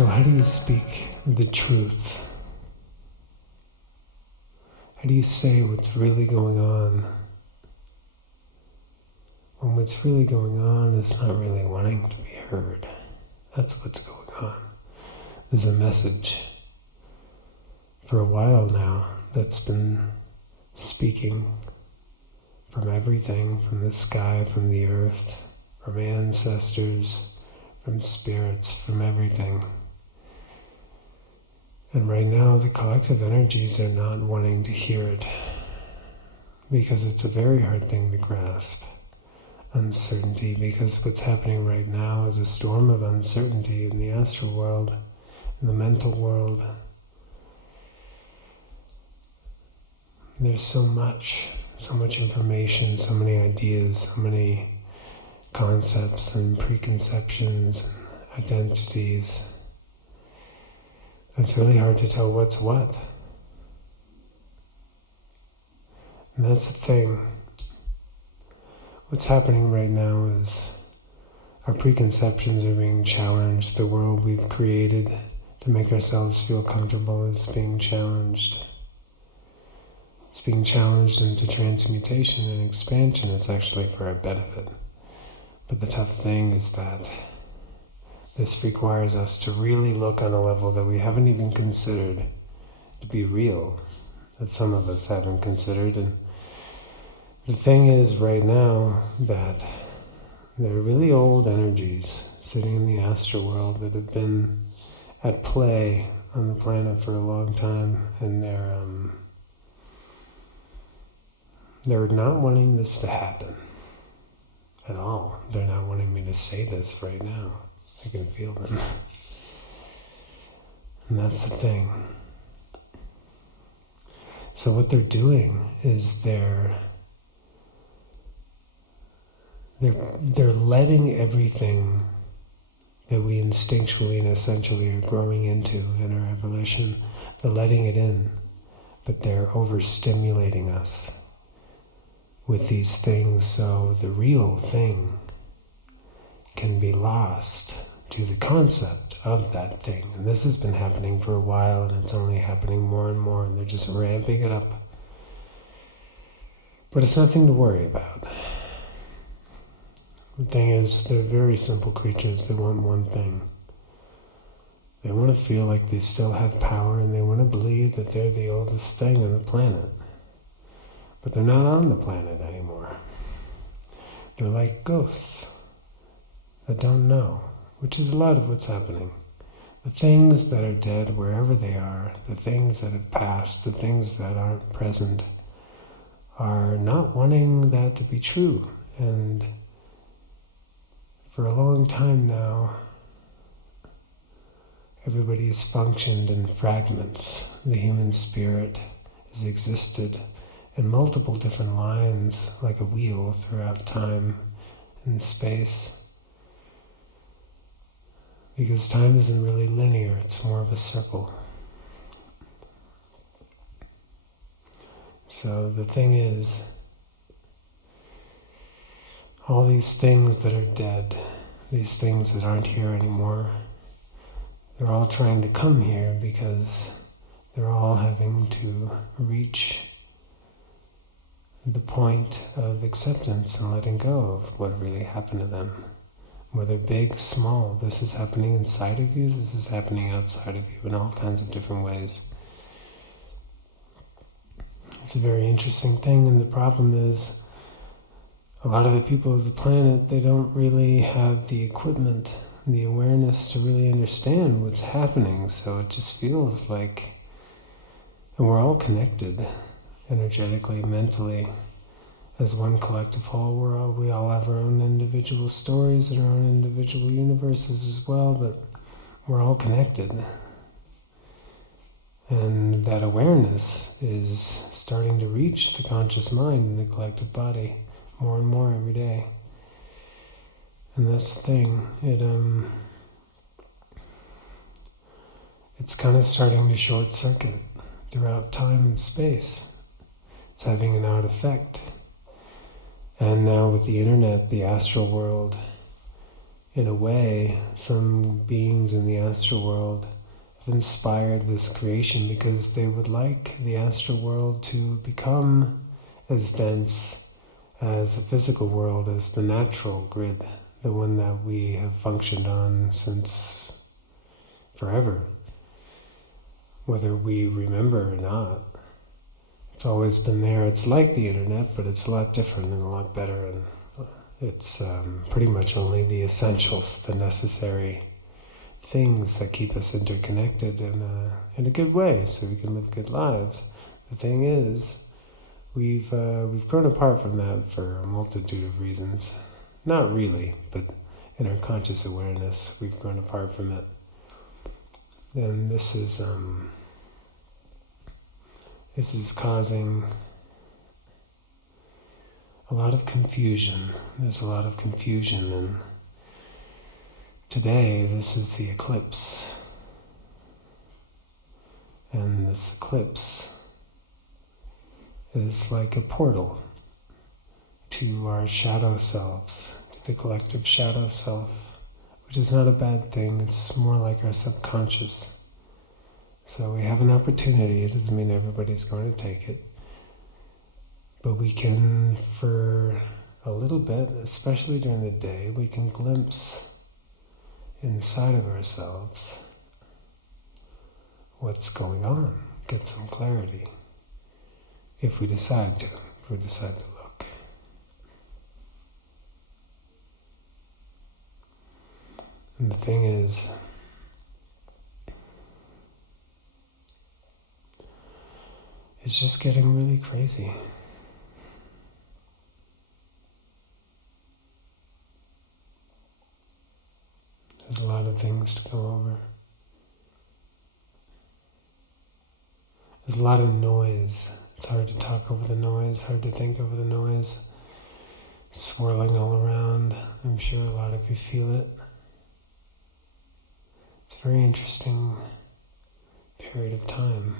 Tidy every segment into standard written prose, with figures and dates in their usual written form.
So how do you speak the truth? How do you say what's really going on when what's really going on is not really wanting to be heard? That's what's going on. There's a message for a while now that's been speaking from everything, from the sky, from the earth, from ancestors, from spirits, from everything. And right now the collective energies are not wanting to hear it because it's a very hard thing to grasp. Uncertainty, because what's happening right now is a storm of uncertainty in the astral world, in the mental world. There's so much information, so many ideas, so many concepts and preconceptions and identities. It's really hard to tell what's what. And that's the thing. What's happening right now is our preconceptions are being challenged. The world we've created to make ourselves feel comfortable is being challenged. It's being challenged into transmutation and expansion. It's actually for our benefit. But the tough thing is that this requires us to really look on a level that we haven't even considered to be real, that some of us haven't considered. And the thing is right now that there are really old energies sitting in the astral world that have been at play on the planet for a long time, and they're not wanting this to happen at all. They're not wanting me to say this right now. I can feel them. And that's the thing. So what they're doing is they're letting everything that we instinctually and essentially are growing into in our evolution, they're letting it in, but they're overstimulating us with these things, so the real thing can be lost to the concept of that thing. And this has been happening for a while, and it's only happening more and more, and they're just ramping it up. But it's nothing to worry about. The thing is, they're very simple creatures. They want one thing. They want to feel like they still have power, and they want to believe that they're the oldest thing on the planet. But they're not on the planet anymore. They're like ghosts that don't know, which is a lot of what's happening. The things that are dead, wherever they are, the things that have passed, the things that aren't present, are not wanting that to be true. And for a long time now, everybody has functioned in fragments. The human spirit has existed in multiple different lines, like a wheel throughout time and space. Because time isn't really linear, it's more of a circle. So the thing is, all these things that are dead, these things that aren't here anymore, they're all trying to come here because they're all having to reach the point of acceptance and letting go of what really happened to them. Whether big, small, this is happening inside of you, this is happening outside of you in all kinds of different ways. It's a very interesting thing, and the problem is a lot of the people of the planet, they don't really have the equipment, the awareness to really understand what's happening, so it just feels like, and we're all connected energetically, mentally, as one collective whole. We all have our own individual stories and our own individual universes as well, but we're all connected. And that awareness is starting to reach the conscious mind and the collective body more and more every day. And that's the thing. It's kind of starting to short circuit throughout time and space. It's having an odd effect. And now with the internet, the astral world, in a way, some beings in the astral world have inspired this creation because they would like the astral world to become as dense as the physical world, as the natural grid, the one that we have functioned on since forever, whether we remember or not. It's always been there. It's like the internet, but it's a lot different and a lot better, and it's pretty much only the essentials, the necessary things that keep us interconnected in a good way, so we can live good lives. The thing is, we've grown apart from that for a multitude of reasons. Not really, but in our conscious awareness, we've grown apart from it. And this is causing a lot of confusion. There's a lot of confusion, and today this is the eclipse. And this eclipse is like a portal to our shadow selves, to the collective shadow self, which is not a bad thing. It's more like our subconscious. So we have an opportunity. It doesn't mean everybody's going to take it. But we can, for a little bit, especially during the day, we can glimpse inside of ourselves what's going on, get some clarity, if we decide to look. And the thing is, it's just getting really crazy. There's a lot of things to go over. There's a lot of noise. It's hard to talk over the noise, hard to think over the noise, swirling all around. I'm sure a lot of you feel it. It's a very interesting period of time,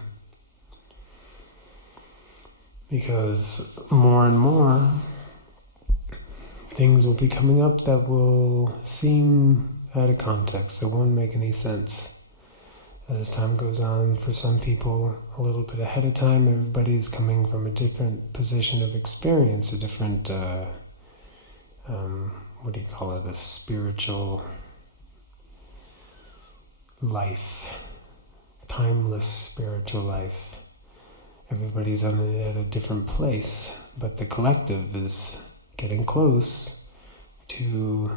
because more and more things will be coming up that will seem out of context, that won't make any sense. As time goes on, for some people a little bit ahead of time, everybody's coming from a different position of experience, a different, a spiritual life, timeless spiritual life. Everybody's at a different place, but the collective is getting close to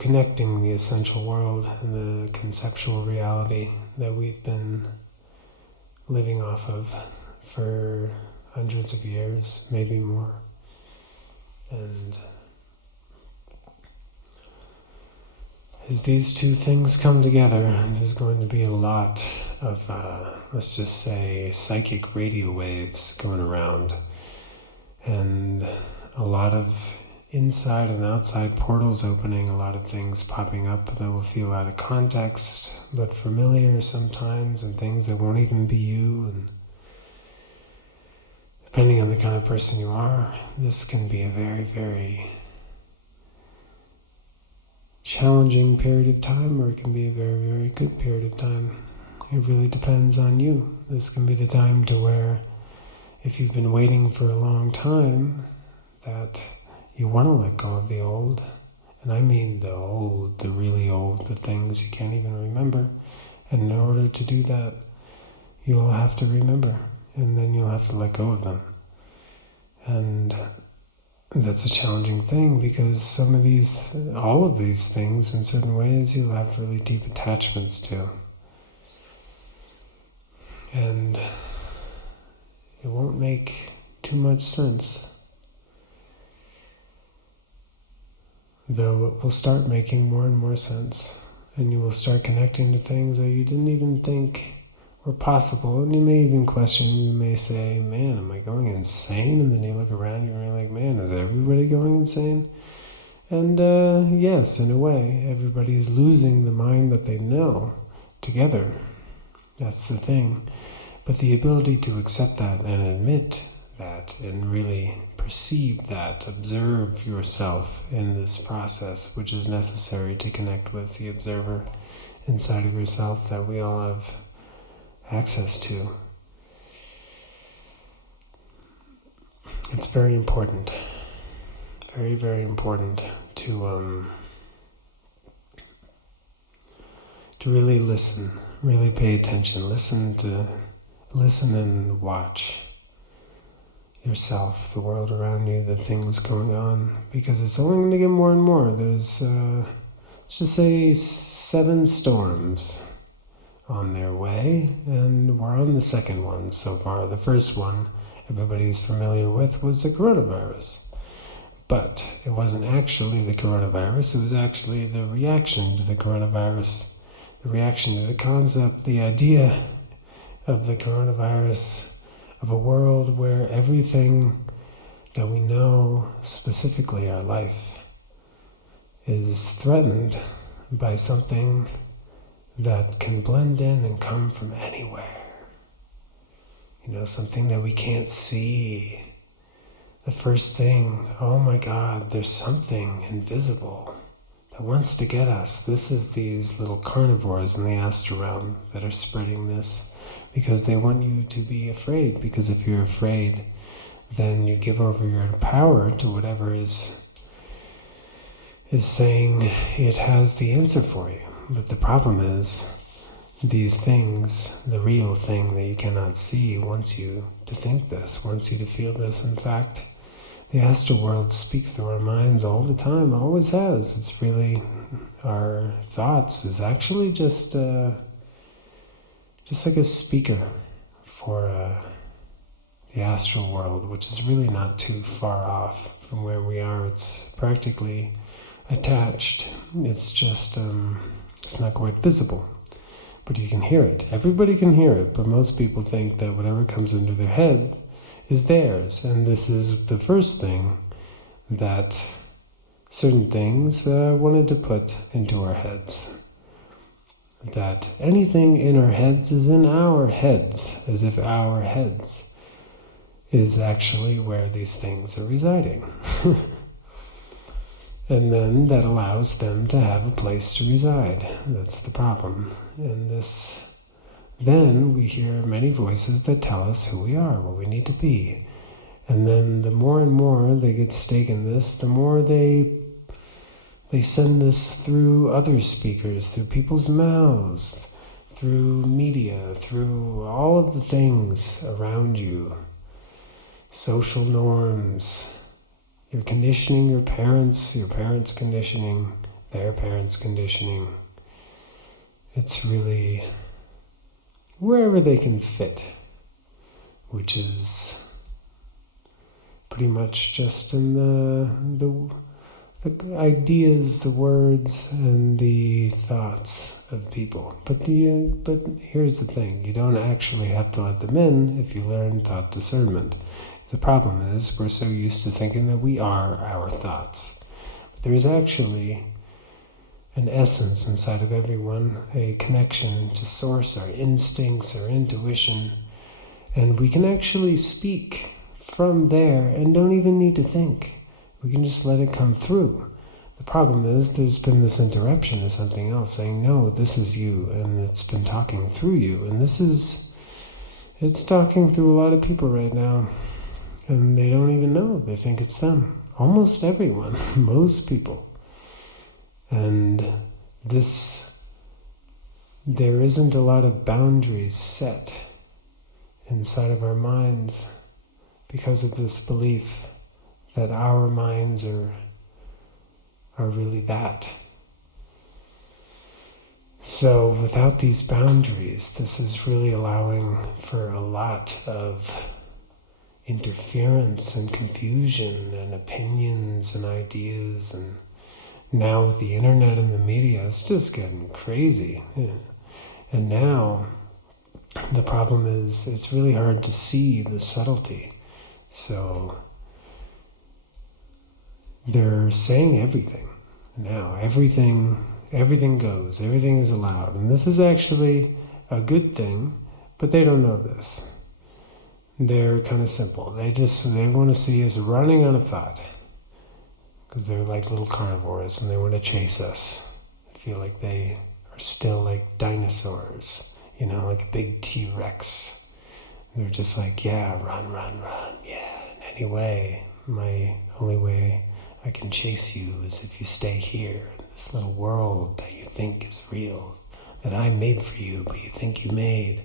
connecting the essential world and the conceptual reality that we've been living off of for hundreds of years, maybe more. And as these two things come together, there's going to be a lot of, let's just say, psychic radio waves going around, and a lot of inside and outside portals opening, a lot of things popping up that will feel out of context, but familiar sometimes, and things that won't even be you. And depending on the kind of person you are, this can be a very, very challenging period of time, or it can be a very, very good period of time. It really depends on you. This can be the time to where, if you've been waiting for a long time, that you want to let go of the old, and I mean the old, the really old, the things you can't even remember. And in order to do that, you'll have to remember, and then you'll have to let go of them. And that's a challenging thing, because all of these things, in certain ways, you'll have really deep attachments to. And it won't make too much sense, though it will start making more and more sense, and you will start connecting to things that you didn't even think were possible. And you may even question, you may say, man, am I going insane? And then you look around and you're like, man, is everybody going insane? And yes, in a way, everybody is losing the mind that they know together. That's the thing. But the ability to accept that and admit that and really perceive that, observe yourself in this process, which is necessary to connect with the observer inside of yourself that we all have access to. It's very important, very, very important to really listen, really pay attention, listen and watch yourself, the world around you, the things going on, because it's only going to get more and more. There's, let's just say, 7 storms on their way, and we're on the second one so far. The first one everybody's familiar with was the coronavirus. But it wasn't actually the coronavirus, it was actually the reaction to the coronavirus, the reaction to the concept, the idea of the coronavirus, of a world where everything that we know, specifically our life, is threatened by something that can blend in and come from anywhere. Something that we can't see. The first thing, oh my God, there's something invisible that wants to get us. This is these little carnivores in the astral realm that are spreading this because they want you to be afraid. Because if you're afraid, then you give over your power to whatever is saying it has the answer for you. But the problem is, these things, the real thing that you cannot see, wants you to think this, wants you to feel this. In fact, the astral world speaks through our minds all the time, always has. It's really, our thoughts is actually just like a speaker for the astral world, which is really not too far off from where we are. It's practically attached. It's just, it's not quite visible. But you can hear it. Everybody can hear it, but most people think that whatever comes into their head is theirs. And this is the first thing that certain things wanted to put into our heads. That anything in our heads is in our heads, as if our heads is actually where these things are residing. And then that allows them to have a place to reside. That's the problem. And then we hear many voices that tell us who we are, what we need to be. And then the more and more they get stake in this, the more they send this through other speakers, through people's mouths, through media, through all of the things around you. Social norms. You're conditioning your parents conditioning, their parents' conditioning. It's really wherever they can fit, which is pretty much just in the ideas, the words, and the thoughts of people. But here's the thing, you don't actually have to let them in if you learn thought discernment. The problem is we're so used to thinking that we are our thoughts. But there is actually an essence inside of everyone, a connection to source, our instincts, our intuition, and we can actually speak from there and don't even need to think. We can just let it come through. The problem is there's been this interruption to something else saying, no, this is you, and it's been talking through you, and it's talking through a lot of people right now. And they don't even know. They think it's them. Almost everyone. Most people. And there isn't a lot of boundaries set inside of our minds because of this belief that our minds are really that. So without these boundaries, this is really allowing for a lot of interference and confusion and opinions and ideas, and now with the internet and the media, it's just getting crazy. And now the problem is it's really hard to see the subtlety. So they're saying everything now. Everything goes. Everything is allowed. And this is actually a good thing, but they don't know this. they're kind of simple. They want to see us running on a thought, because they're like little carnivores and they want to chase us. I feel like they are still like dinosaurs, like a big T-Rex. They're just like, yeah, run, yeah, in any way. My only way I can chase you is if you stay here in this little world that you think is real, that I made for you, but you think you made,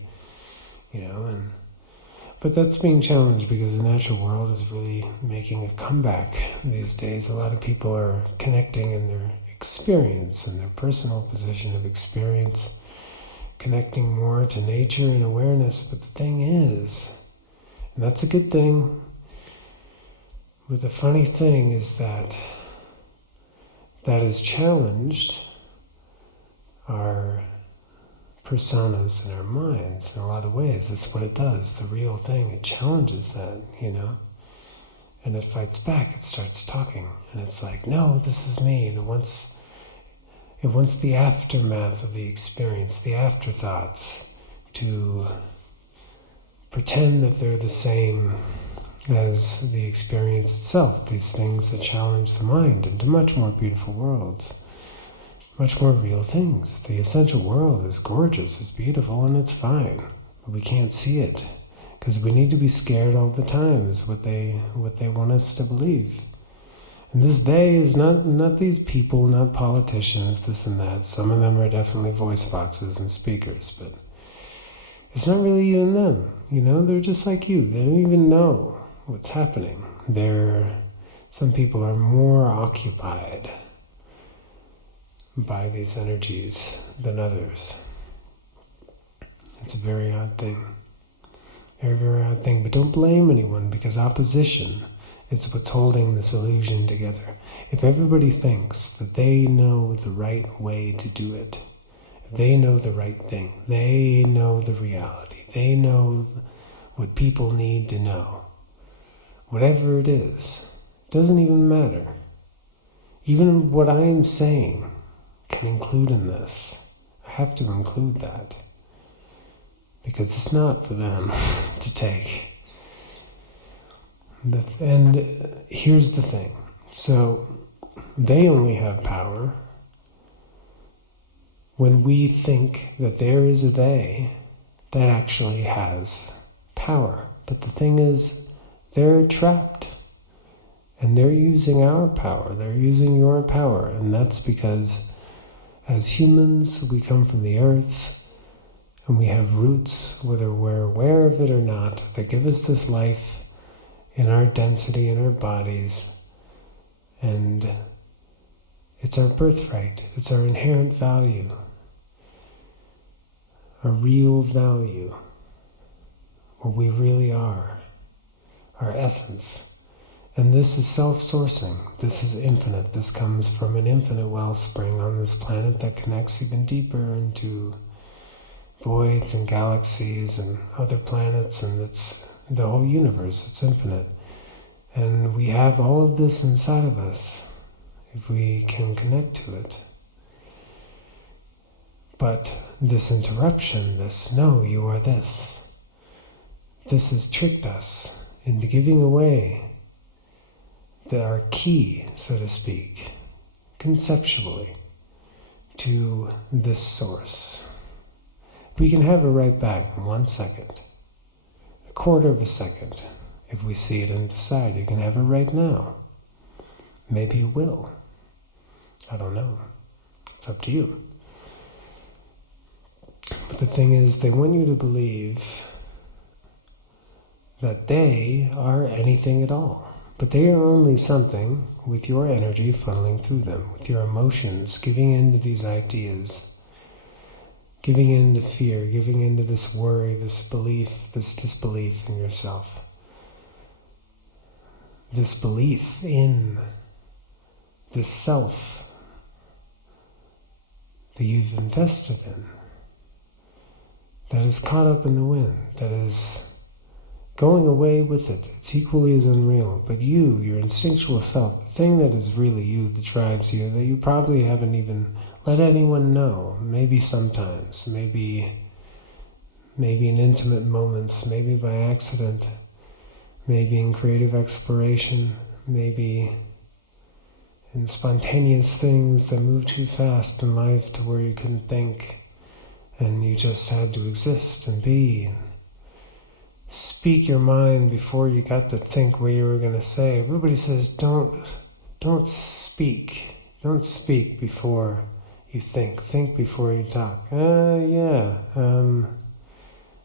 But that's being challenged because the natural world is really making a comeback these days. A lot of people are connecting in their experience, in their personal position of experience, connecting more to nature and awareness. But the thing is, and that's a good thing, but the funny thing is that is challenged our personas in our minds in a lot of ways. That's what it does. The real thing, it challenges that, and it fights back. It starts talking, and it's like, no, this is me. And it wants the aftermath of the experience, the afterthoughts, to pretend that they're the same as the experience itself. These things that challenge the mind into much more beautiful worlds. Much more real things. The essential world is gorgeous, it's beautiful, and it's fine. But we can't see it, because we need to be scared all the time, is what they want us to believe. And this they is not these people, not politicians, this and that. Some of them are definitely voice boxes and speakers, but it's not really you and them. They're just like you. They don't even know what's happening. Some people are more occupied by these energies than others. It's a very odd thing. Very, very odd thing. But don't blame anyone, because opposition is what's holding this illusion together. If everybody thinks that they know the right way to do it, they know the right thing, they know the reality, they know what people need to know, whatever it is, doesn't even matter. Even what I'm saying can include in this. I have to include that, because it's not for them to take. And here's the thing. So they only have power when we think that there is a they that actually has power. But the thing is, they're trapped. And they're using our power. They're using your power. And that's because as humans, we come from the earth, and we have roots, whether we're aware of it or not, that give us this life in our density, in our bodies. And it's our birthright. It's our inherent value. Our real value. What we really are. Our essence. And this is self-sourcing. This is infinite. This comes from an infinite wellspring on this planet that connects even deeper into voids and galaxies and other planets, and it's the whole universe. It's infinite. And we have all of this inside of us if we can connect to it. But this interruption, no, you are this has tricked us into giving away our key, so to speak, conceptually, to this source. We can have it right back in 1 second, a quarter of a second, if we see it and decide. You can have it right now. Maybe you will. I don't know. It's up to you. But the thing is, they want you to believe that they are anything at all. But they are only something with your energy funneling through them, with your emotions, giving in to these ideas, giving in to fear, giving in to this worry, this belief, this disbelief in yourself. This belief in this self that you've invested in, that is caught up in the wind, that is going away with it. It's equally as unreal. But you, your instinctual self, the thing that is really you, that drives you, that you probably haven't even let anyone know, maybe sometimes, maybe in intimate moments, maybe by accident, maybe in creative exploration, maybe in spontaneous things that move too fast in life to where you couldn't think, and you just had to exist and be, and speak your mind before you got to think what you were going to say. Everybody says, don't speak. Don't speak before you think. Think before you talk.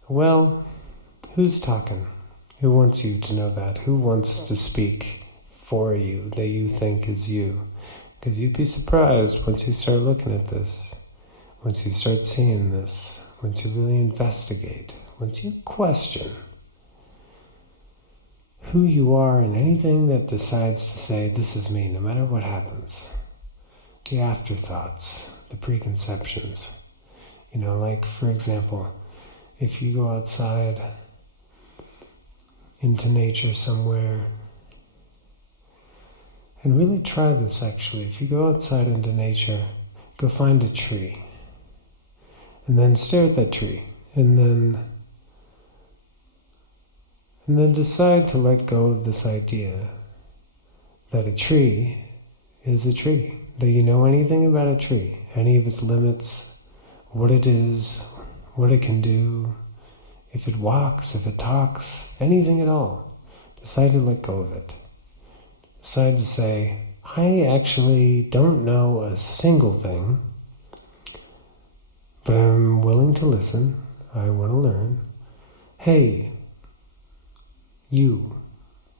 Well, who's talking? Who wants you to know that? Who wants to speak for you that you think is you? Because you'd be surprised once you start looking at this, once you start seeing this, once you really investigate, once you question who you are and anything that decides to say, this is me, no matter what happens. The afterthoughts, the preconceptions. Like, for example, if you go outside into nature somewhere, and really try this actually. If you go outside into nature, go find a tree, and then stare at that tree, and then decide to let go of this idea that a tree is a tree, that you know anything about a tree, any of its limits, what it is, what it can do, if it walks, if it talks, anything at all. Decide to let go of it. Decide to say, I actually don't know a single thing, but I'm willing to listen. I want to learn. Hey, you,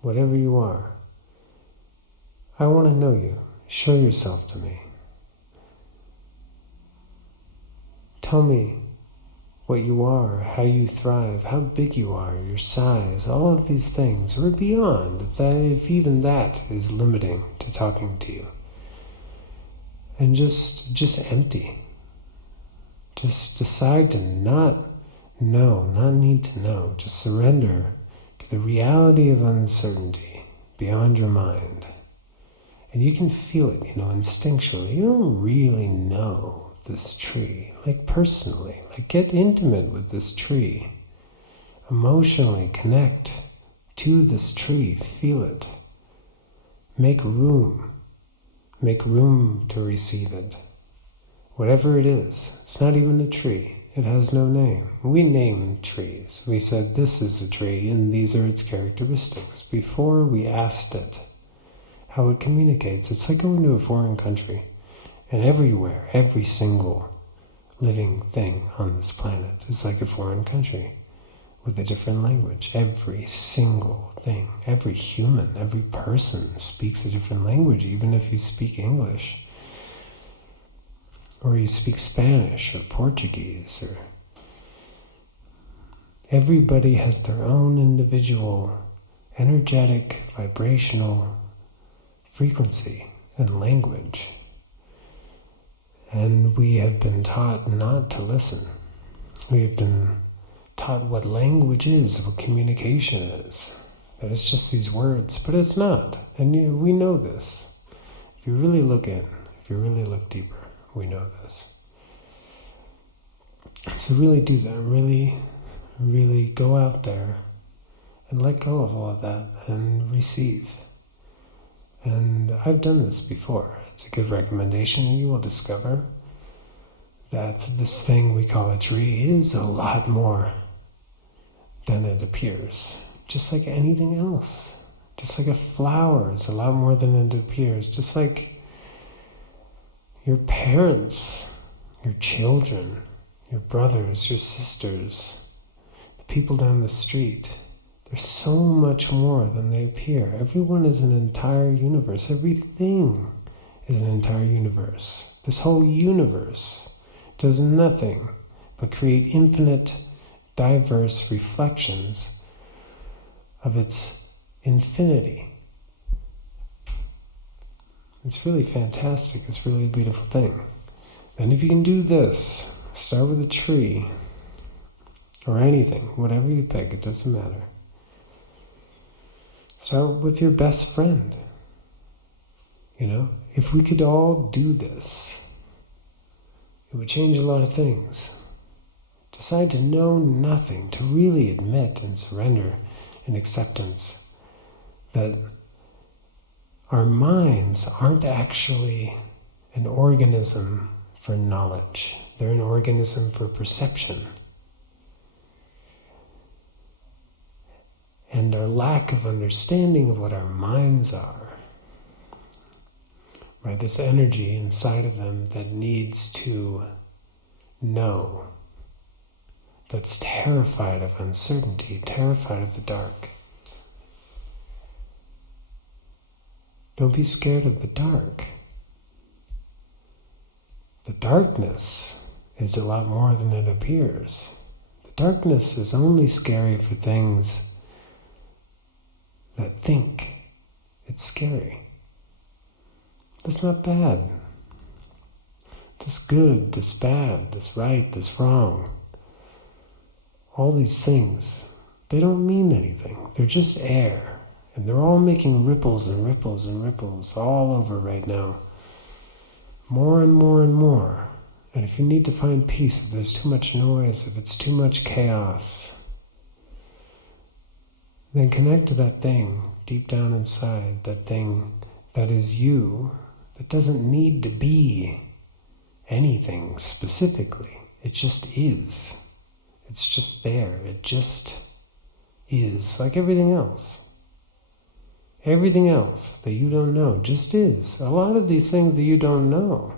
whatever you are, I want to know you. Show yourself to me. Tell me what you are, how you thrive, how big you are, your size, all of these things, or beyond, if even that is limiting to talking to you. And just empty. Just decide to not know, not need to know. Just surrender to the reality of uncertainty beyond your mind. And you can feel it, instinctually. You don't really know this tree, like personally, like get intimate with this tree, emotionally connect to this tree, feel it, make room to receive it, whatever it is. It's not even a tree, it has no name. We named trees. We said this is a tree and these are its characteristics before we asked it how it communicates. It's like going to a foreign country. And everywhere, every single living thing on this planet is like a foreign country with a different language. Every single thing, every human, every person speaks a different language, even if you speak English, or you speak Spanish or Portuguese, or everybody has their own individual energetic, vibrational frequency and language. And we have been taught not to listen. We have been taught what language is, what communication is. That it's just these words, but it's not. And we know this. If you really look deeper, we know this. So really do that. Really, really go out there and let go of all of that and receive. And I've done this before. It's a good recommendation, and you will discover that this thing we call a tree is a lot more than it appears. Just like anything else. Just like a flower is a lot more than it appears. Just like your parents, your children, your brothers, your sisters, the people down the street. They're so much more than they appear. Everyone is an entire universe. Everything is an entire universe. This whole universe does nothing but create infinite, diverse reflections of its infinity. It's really fantastic. It's really a beautiful thing. And if you can do this, start with a tree, or anything, whatever you pick, it doesn't matter. Start with your best friend. If we could all do this, it would change a lot of things. Decide to know nothing, to really admit and surrender in acceptance that our minds aren't actually an organism for knowledge. They're an organism for perception. And our lack of understanding of what our minds are, right? This energy inside of them that needs to know, that's terrified of uncertainty, terrified of the dark. Don't be scared of the dark. The darkness is a lot more than it appears. The darkness is only scary for things that think it's scary. That's not bad. This good, this bad, this right, this wrong, all these things, they don't mean anything. They're just air. And they're all making ripples and ripples and ripples all over right now. More and more and more. And if you need to find peace, if there's too much noise, if it's too much chaos, then connect to that thing deep down inside, that thing that is you, that doesn't need to be anything specifically. It just is. It's just there. It just is, like everything else. Everything else that you don't know just is. A lot of these things that you don't know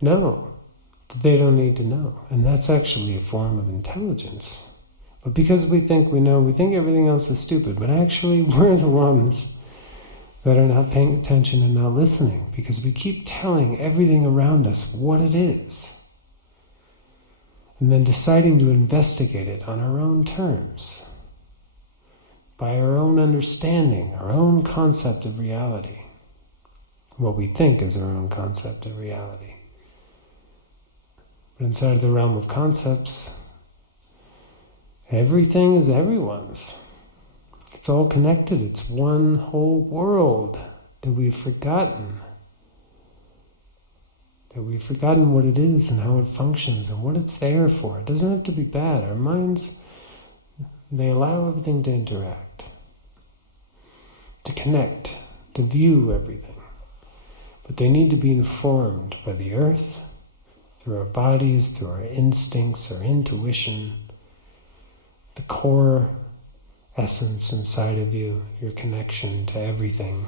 that they don't need to know. And that's actually a form of intelligence. But because we think we know, we think everything else is stupid. But actually, we're the ones that are not paying attention and not listening, because we keep telling everything around us what it is, and then deciding to investigate it on our own terms, by our own understanding, our own concept of reality, what we think is our own concept of reality. But inside of the realm of concepts, everything is everyone's. It's all connected. It's one whole world that we've forgotten. That we've forgotten what it is and how it functions and what it's there for. It doesn't have to be bad. Our minds, they allow everything to interact, to connect, to view everything. But they need to be informed by the earth, through our bodies, through our instincts, our intuition, the core essence inside of you, your connection to everything.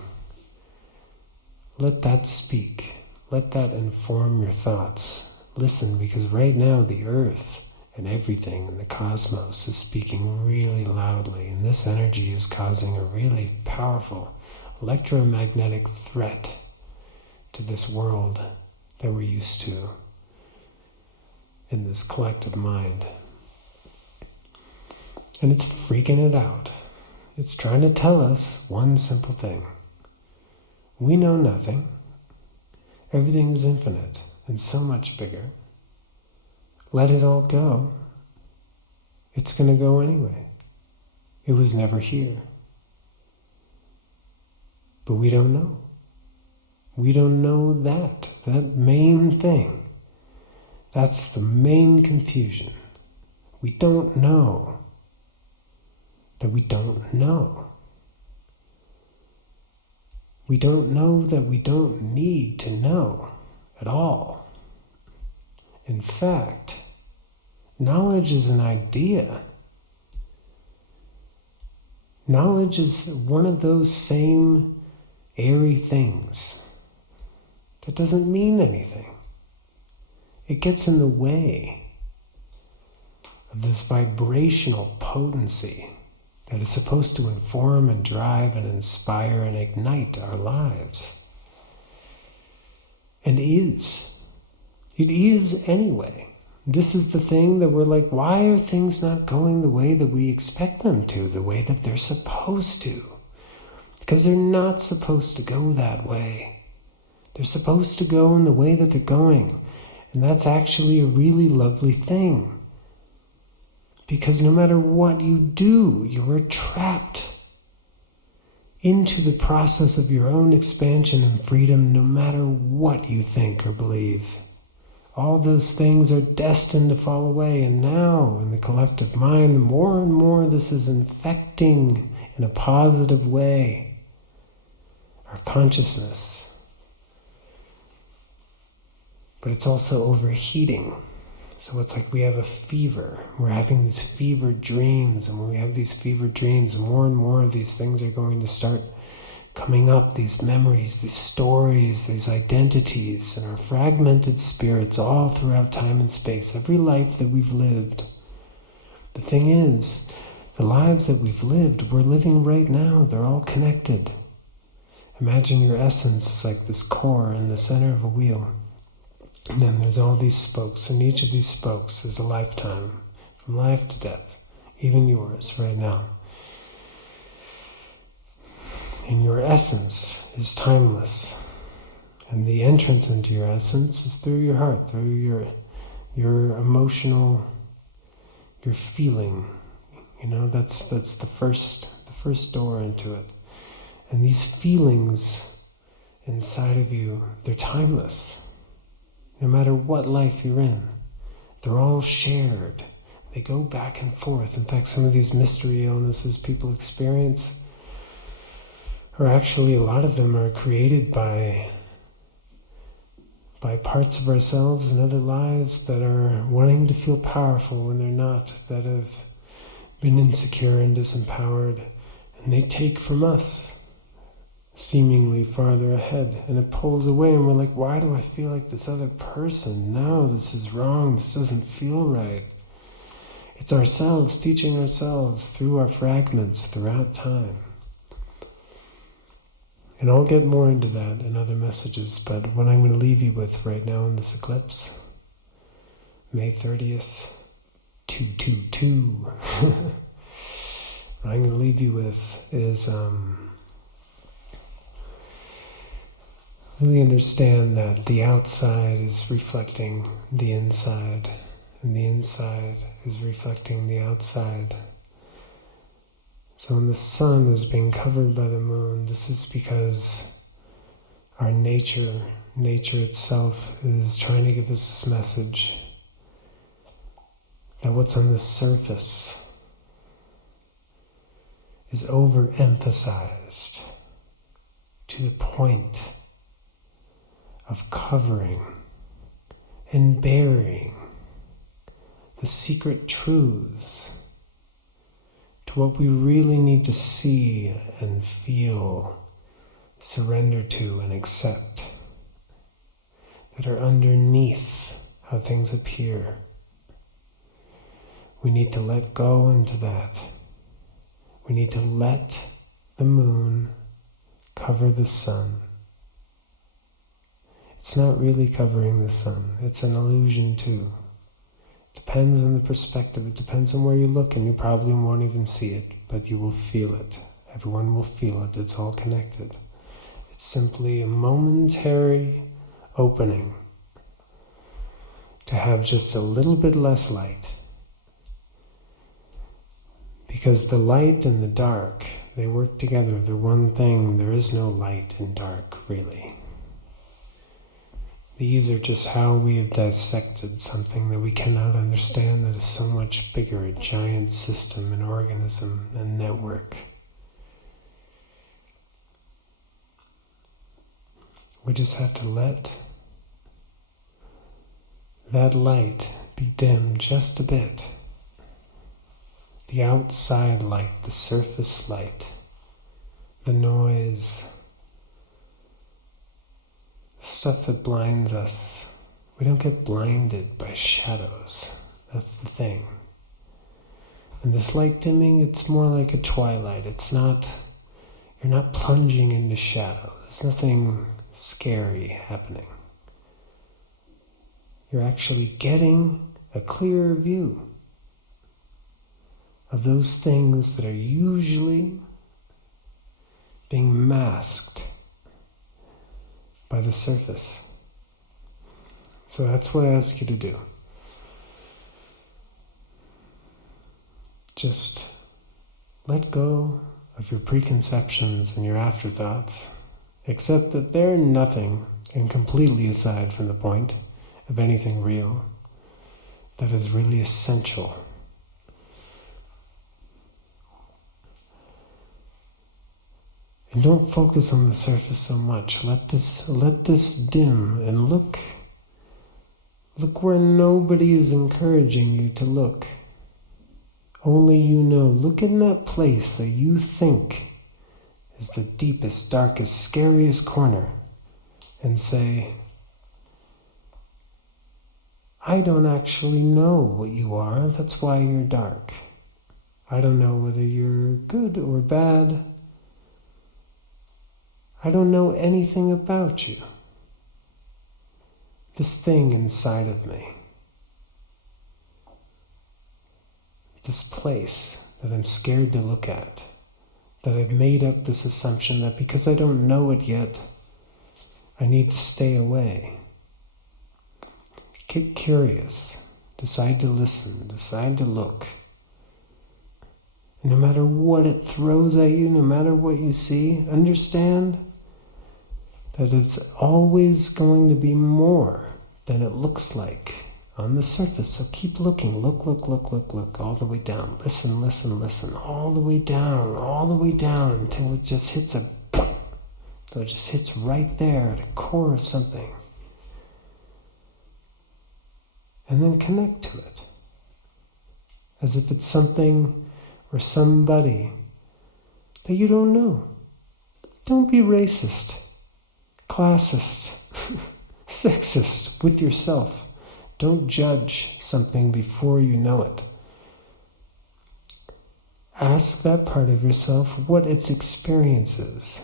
Let that speak. Let that inform your thoughts. Listen, because right now the earth and everything in the cosmos is speaking really loudly, and this energy is causing a really powerful electromagnetic threat to this world that we're used to in this collective mind. And it's freaking it out. It's trying to tell us one simple thing. We know nothing. Everything is infinite and so much bigger. Let it all go. It's going to go anyway. It was never here. But we don't know. We don't know that main thing. That's the main confusion. We don't know that we don't know. We don't know that we don't need to know at all. In fact, knowledge is an idea. Knowledge is one of those same airy things that doesn't mean anything. It gets in the way of this vibrational potency that is supposed to inform and drive and inspire and ignite our lives. And is. It is anyway. This is the thing that we're like, why are things not going the way that we expect them to, the way that they're supposed to? Because they're not supposed to go that way. They're supposed to go in the way that they're going. And that's actually a really lovely thing. Because no matter what you do, you are trapped into the process of your own expansion and freedom, no matter what you think or believe. All those things are destined to fall away, and now in the collective mind, more and more this is infecting in a positive way, our consciousness. But it's also overheating. So it's like we have a fever. We're having these fevered dreams, and when we have these fevered dreams, more and more of these things are going to start coming up, these memories, these stories, these identities, and our fragmented spirits all throughout time and space, every life that we've lived. The thing is, the lives that we've lived, we're living right now. They're all connected. Imagine your essence is like this core in the center of a wheel. And then there's all these spokes, and each of these spokes is a lifetime, from life to death, even yours right now. And your essence is timeless. And the entrance into your essence is through your heart, through your emotional, your feeling. You know, that's the first door into it. And these feelings inside of you, they're timeless. No matter what life you're in, they're all shared. They go back and forth. In fact, some of these mystery illnesses people experience are actually, a lot of them are created by parts of ourselves in other lives that are wanting to feel powerful when they're not, that have been insecure and disempowered, and they take from us, seemingly farther ahead, and it pulls away, and we're like, why do I feel like this other person? No, this is wrong, this doesn't feel right. It's ourselves teaching ourselves through our fragments throughout time. And I'll get more into that in other messages, but what I'm going to leave you with right now in this eclipse, May 30th, 222, what I'm going to leave you with is really understand that the outside is reflecting the inside, and the inside is reflecting the outside. So when the sun is being covered by the moon, this is because our nature itself is trying to give us this message that what's on the surface is overemphasized to the point of covering and burying the secret truths to what we really need to see and feel, surrender to and accept, that are underneath how things appear. We need to let go into that. We need to let the moon cover the sun. It's not really covering the sun. It's an illusion too. It depends on the perspective. It depends on where you look, and you probably won't even see it, but you will feel it. Everyone will feel it. It's all connected. It's simply a momentary opening to have just a little bit less light. Because the light and the dark, they work together. They're one thing. There is no light and dark, really. These are just how we have dissected something that we cannot understand that is so much bigger, a giant system, an organism, a network. We just have to let that light be dimmed just a bit. The outside light, the surface light, the noise, stuff that blinds us. We don't get blinded by shadows. That's the thing. And this light dimming, it's more like a twilight. It's not, you're not plunging into shadow. There's nothing scary happening. You're actually getting a clearer view of those things that are usually being masked by the surface. So that's what I ask you to do. Just let go of your preconceptions and your afterthoughts. Accept that they're nothing and completely aside from the point of anything real that is really essential. And don't focus on the surface so much. Let this dim and look where nobody is encouraging you to look. Only you know. Look in that place that you think is the deepest, darkest, scariest corner and say, I don't actually know what you are. That's why you're dark. I don't know whether you're good or bad. I don't know anything about you. This thing inside of me. This place that I'm scared to look at. That I've made up this assumption that because I don't know it yet, I need to stay away. Get curious. Decide to listen. Decide to look. And no matter what it throws at you, no matter what you see, understand that it's always going to be more than it looks like on the surface. So keep looking. Look, all the way down. Listen, all the way down until it just hits so it just hits right there at the core of something. And then connect to it. As if it's something or somebody that you don't know. Don't be racist, classist, sexist with yourself. Don't judge something before you know it. Ask that part of yourself what its experience is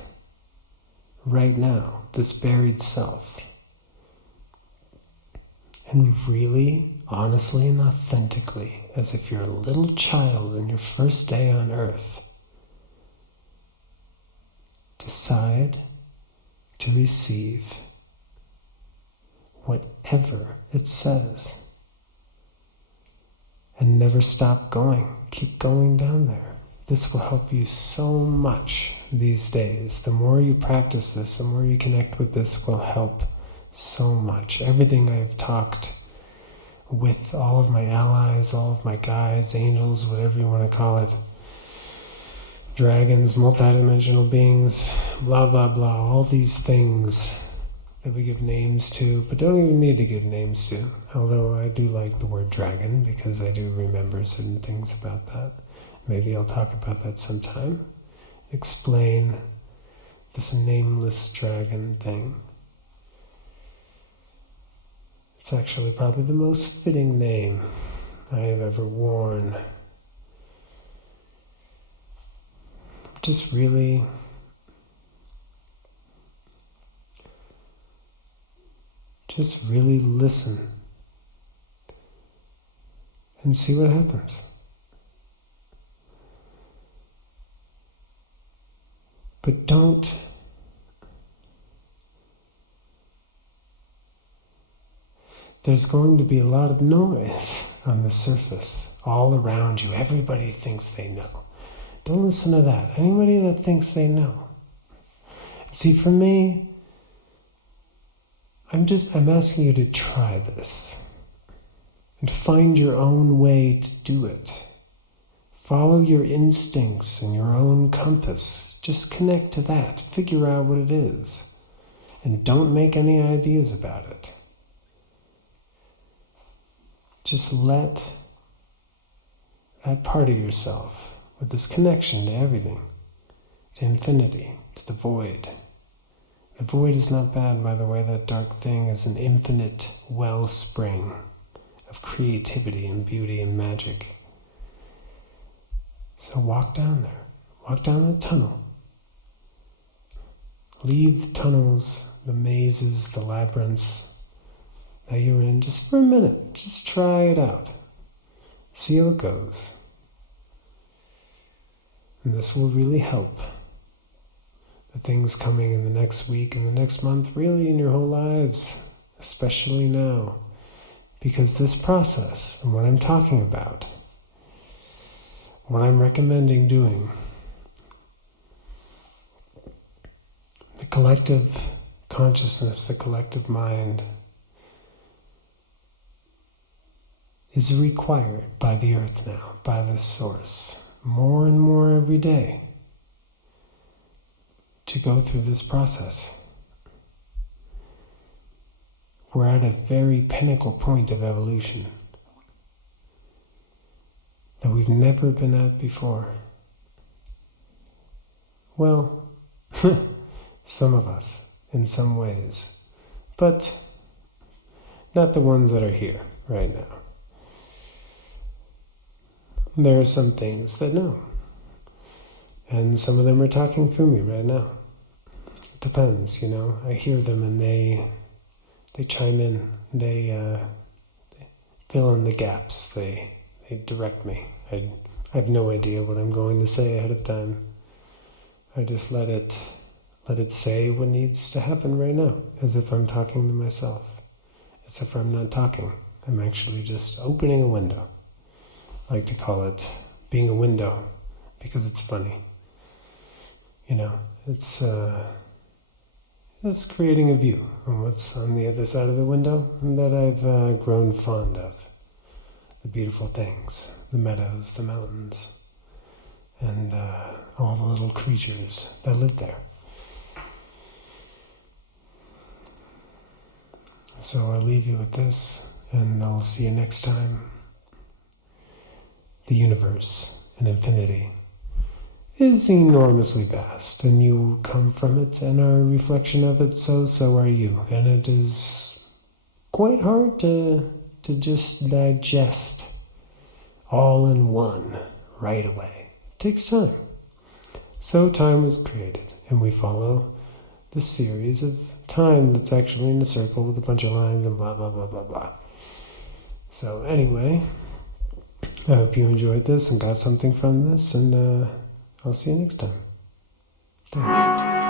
right now, this buried self. And really, honestly and authentically, as if you're a little child in your first day on earth, decide to receive whatever it says. And never stop going. Keep going down there. This will help you so much these days. The more you practice this, the more you connect with this will help so much. Everything I've talked with all of my allies, all of my guides, angels, whatever you want to call it, dragons, multidimensional beings, blah, blah, blah, all these things that we give names to, but don't even need to give names to. Although I do like the word dragon because I do remember certain things about that. Maybe I'll talk about that sometime. Explain this nameless dragon thing. It's actually probably the most fitting name I have ever worn. Just really listen and see what happens. But don't there's going to be a lot of noise on the surface, all around you. Everybody thinks they know. Don't listen to that. Anybody that thinks they know. See, for me, I'm asking you to try this and find your own way to do it. Follow your instincts and your own compass. Just connect to that. Figure out what it is. And don't make any ideas about it. Just let that part of yourself, with this connection to everything, to infinity, to the void. The void is not bad, by the way. That dark thing is an infinite wellspring of creativity and beauty and magic. So walk down there. Walk down the tunnel. Leave the tunnels, the mazes, the labyrinths that you're in just for a minute. Just try it out. See how it goes. And this will really help. The things coming in the next week and the next month, really in your whole lives, especially now. Because this process and what I'm talking about, what I'm recommending doing, the collective consciousness, the collective mind, is required by the earth now, by this source, more and more every day. to go through this process. We're at a very pinnacle point of evolution that we've never been at before. Well, some of us, in some ways, but not the ones that are here right now. There are some things that know, and some of them are talking through me right now. It depends, I hear them and they chime in, they fill in the gaps, they direct me. I have no idea what I'm going to say ahead of time. I just let it say what needs to happen right now, as if I'm talking to myself. As if I'm not talking. I'm actually just opening a window. I like to call it being a window, because it's funny. It's creating a view on what's on the other side of the window that I've grown fond of. The beautiful things, the meadows, the mountains, and all the little creatures that live there. So I'll leave you with this, and I'll see you next time. The universe and infinity is enormously vast, and you come from it and are a reflection of it, so are you. And it is quite hard to just digest all in one right away. It takes time. So time was created, and we follow the series of time that's actually in a circle with a bunch of lines and blah, blah, blah, blah, blah. So anyway, I hope you enjoyed this and got something from this, and I'll see you next time. Thanks.